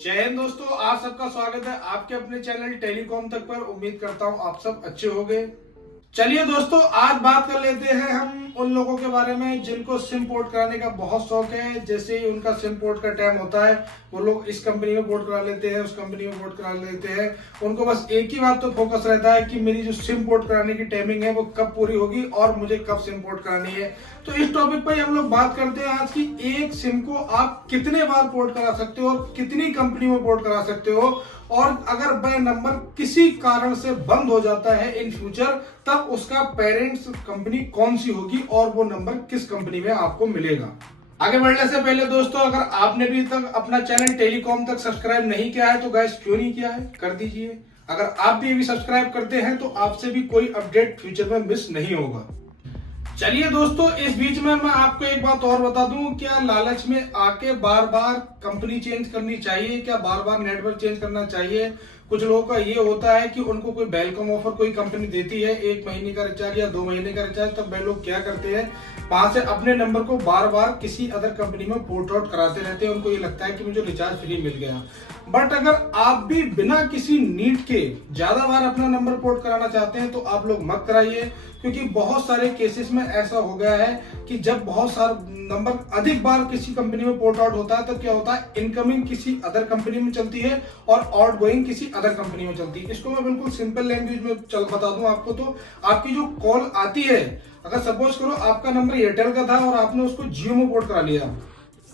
जय हिंद दोस्तों, आप सबका स्वागत है आपके अपने चैनल टेलीकॉम तक पर। उम्मीद करता हूं आप सब अच्छे होंगे। चलिए दोस्तों, आज बात कर लेते हैं हम उन लोगों के बारे में जिनको सिम पोर्ट कराने का बहुत शौक है। जैसे ही उनका सिम पोर्ट का टाइम होता है वो लोग इस कंपनी में पोर्ट करा लेते हैं, उस कंपनी में पोर्ट करा लेते हैं। उनको बस एक ही बात तो फोकस रहता है कि मेरी जो सिम पोर्ट कराने की टाइमिंग है वो कब पूरी होगी और मुझे कब सिम पोर्ट करानी है। तो इस टॉपिक पर हम लोग बात करते हैं आज की एक सिम को आप कितने बार पोर्ट करा सकते हो और कितनी कंपनी में पोर्ट करा सकते हो, और अगर वह नंबर किसी कारण से बंद हो जाता है इन फ्यूचर तब उसका पेरेंट्स कंपनी कौन सी होगी और वो नंबर किस कंपनी में आपको मिलेगा। आगे बढ़ने से पहले दोस्तों, अगर आपने भी तक अपना चैनल टेलीकॉम तक सब्सक्राइब नहीं किया है तो गाइस क्यों नहीं किया है, कर दीजिए। अगर आप भी अभी सब्सक्राइब करते हैं तो आपसे भी कोई अपडेट फ्यूचर में मिस नहीं होगा। चलिए दोस्तों, इस बीच में मैं आपको एक बात और बता दूं, क्या लालच में आके बार बार कंपनी चेंज करनी चाहिए, क्या बार बार नेटवर्क चेंज करना चाहिए? कुछ लोगों का ये होता है कि उनको कोई वेलकम ऑफर कोई कंपनी देती है 1 महीने का रिचार्ज या 2 महीने का रिचार्ज, तब वे लोग क्या करते हैं वहां से अपने नंबर को बार बार किसी अदर कंपनी में पोर्ट आउट कराते रहते हैं। उनको ये लगता है कि मुझे रिचार्ज फ्री मिल गया। बट अगर आप भी बिना किसी नीड के ज्यादा बार अपना नंबर पोर्ट कराना चाहते हैं तो आप लोग मत कराइए, क्योंकि बहुत सारे केसेस में ऐसा हो गया है कि जब बहुत सारे नंबर अधिक बार किसी कंपनी में पोर्ट आउट होता है तब क्या होता है, इनकमिंग किसी अदर कंपनी में चलती है और आउटगोइंग किसी अदर कंपनी में चलती है। इसको मैं बिल्कुल सिंपल लैंग्वेज में बता दूं आपको, तो आपकी जो कॉल आती है, अगर सपोज करो आपका नंबर एयरटेल का था और आपने उसको जियो में पोर्ट करा लिया,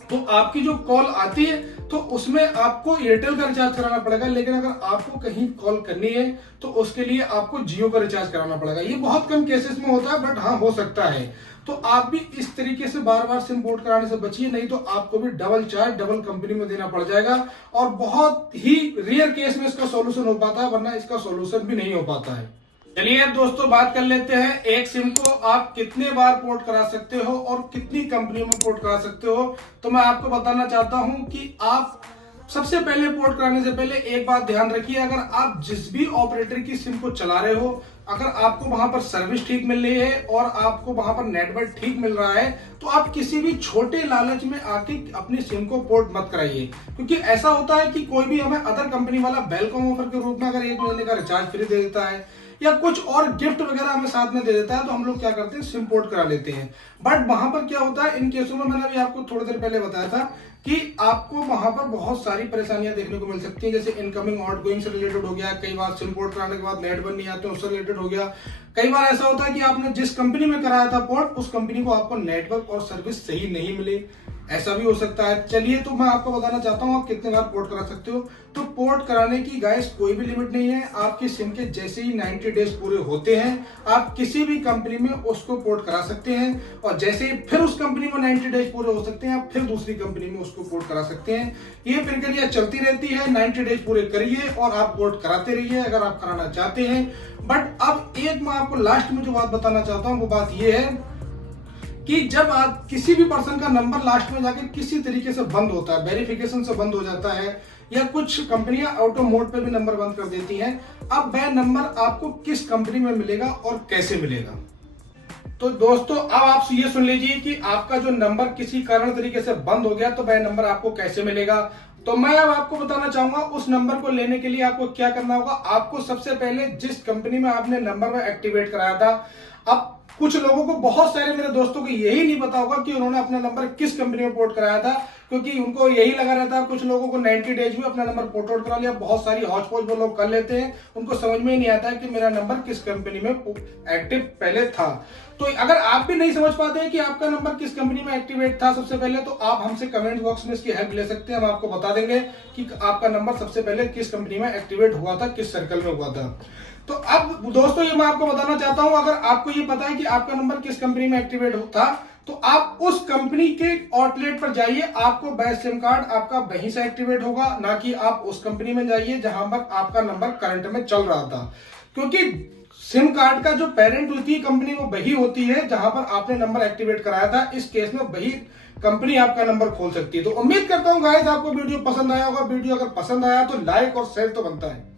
तो आपकी जो कॉल आती है तो उसमें आपको एयरटेल का रिचार्ज कराना पड़ेगा। लेकिन अगर आपको कहीं कॉल करनी है तो उसके लिए आपको जियो का रिचार्ज कराना पड़ेगा। ये बहुत कम केसेस में होता है, बट हाँ हो सकता है। तो आप भी इस तरीके से बार बार सिम पोर्ट कराने से बचिए, नहीं तो आपको भी डबल चार्ज डबल कंपनी में देना पड़ जाएगा और बहुत ही रेयर केस में इसका सॉल्यूशन हो पाता है, वरना इसका सॉल्यूशन भी नहीं हो पाता है। चलिए अब दोस्तों बात कर लेते हैं एक सिम को आप कितने बार पोर्ट करा सकते हो और कितनी कंपनियों में पोर्ट करा सकते हो। तो मैं आपको बताना चाहता हूं कि आप सबसे पहले पोर्ट कराने से पहले एक बात ध्यान रखिए, अगर आप जिस भी ऑपरेटर की सिम को चला रहे हो, अगर आपको वहां पर सर्विस ठीक मिल रही है और आपको वहां पर नेटवर्क ठीक मिल रहा है तो आप किसी भी छोटे लालच में आके अपनी सिम को पोर्ट मत कराइए। क्योंकि ऐसा होता है कि कोई भी हमें अदर कंपनी वाला वेलकम ऑफर के रूप में अगर 1 महीने का रिचार्ज फ्री दे देता है या कुछ और गिफ्ट वगैरह हमें साथ में दे देता है तो हम लोग क्या करते हैं, सिम पोर्ट करा लेते हैं। बट वहां पर क्या होता है, इन केसों में मैंने अभी आपको थोड़ी देर पहले बताया था कि आपको वहां पर बहुत सारी परेशानियां देखने को मिल सकती हैं, जैसे इनकमिंग आउटगोइंग से रिलेटेड हो गया, कई बार सिम पोर्ट कराने के बाद नेट बंद नहीं आते उससे रिलेटेड हो गया। कई बार ऐसा होता है कि आपने जिस कंपनी में कराया था पोर्ट, उस कंपनी को आपको नेटवर्क और सर्विस सही नहीं मिले, ऐसा भी हो सकता है। चलिए, तो मैं आपको बताना चाहता हूं आप कितने बार पोर्ट करा सकते हो। तो पोर्ट कराने की गाइस कोई भी लिमिट नहीं है। आपकी सिम के जैसे ही 90 डेज पूरे होते हैं आप किसी भी कंपनी में उसको पोर्ट करा सकते हैं, और जैसे ही फिर उस कंपनी में 90 डेज पूरे हो सकते हैं आप फिर दूसरी कंपनी में उसको पोर्ट करा सकते हैं। ये प्रक्रिया चलती रहती है। 90 डेज पूरे करिए और आप पोर्ट कराते रहिए अगर आप कराना चाहते हैं। बट अब एक मैं आपको लास्ट में जो बात बताना चाहता हूं वो बात यह है कि जब आप किसी भी पर्सन का नंबर लास्ट में जाके किसी तरीके से बंद होता है, वेरिफिकेशन से बंद हो जाता है, या कुछ कंपनियां ऑटो मोड पे भी नंबर बंद कर देती हैं, अब वह नंबर आपको किस कंपनी में मिलेगा और कैसे मिलेगा। तो दोस्तों अब आप ये सुन लीजिए कि आपका जो नंबर किसी कारण तरीके से बंद हो गया तो वह नंबर आपको कैसे मिलेगा। तो मैं अब आपको बताना चाहूंगा उस नंबर को लेने के लिए आपको क्या करना होगा। आपको सबसे पहले जिस कंपनी में आपने नंबर में एक्टिवेट कराया था, अब कुछ लोगों को, बहुत सारे मेरे दोस्तों को यही नहीं पता होगा कि उन्होंने अपना नंबर किस कंपनी में पोर्ट कराया था, क्योंकि उनको यही लगा रहता है। कुछ लोगों को 90 डेज में अपना नंबर पोर्ट आउट करा लिया, बहुत सारी हौच पौच वो लोग कर लेते हैं, उनको समझ में ही नहीं आता है कि मेरा नंबर किस कंपनी में एक्टिव पहले था। तो अगर आप भी नहीं समझ पाते हैं कि आपका नंबर किस कंपनी में एक्टिवेट था सबसे पहले, तो आप हमसे कमेंट बॉक्स में इसकी हेल्प ले सकते हैं। हम आपको बता देंगे कि आपका नंबर सबसे पहले किस कंपनी में एक्टिवेट हुआ था, किस सर्कल में हुआ था। तो अब दोस्तों ये मैं आपको बताना चाहता हूं, अगर आपको ये पता है कि आपका नंबर किस कंपनी में एक्टिवेट था तो आप उस कंपनी के आउटलेट पर जाइए, आपको वह सिम कार्ड आपका वहीं से एक्टिवेट होगा, ना कि आप उस कंपनी में जाइए जहां पर आपका नंबर करंट में चल रहा था। क्योंकि सिम कार्ड का जो पेरेंट होती है कंपनी वो वही होती है जहां पर आपने नंबर एक्टिवेट कराया था। इस केस में वही कंपनी आपका नंबर खोल सकती है। तो उम्मीद करता हूं गाइस आपको वीडियो पसंद आया होगा। वीडियो अगर पसंद आया तो लाइक और शेयर तो बनता है।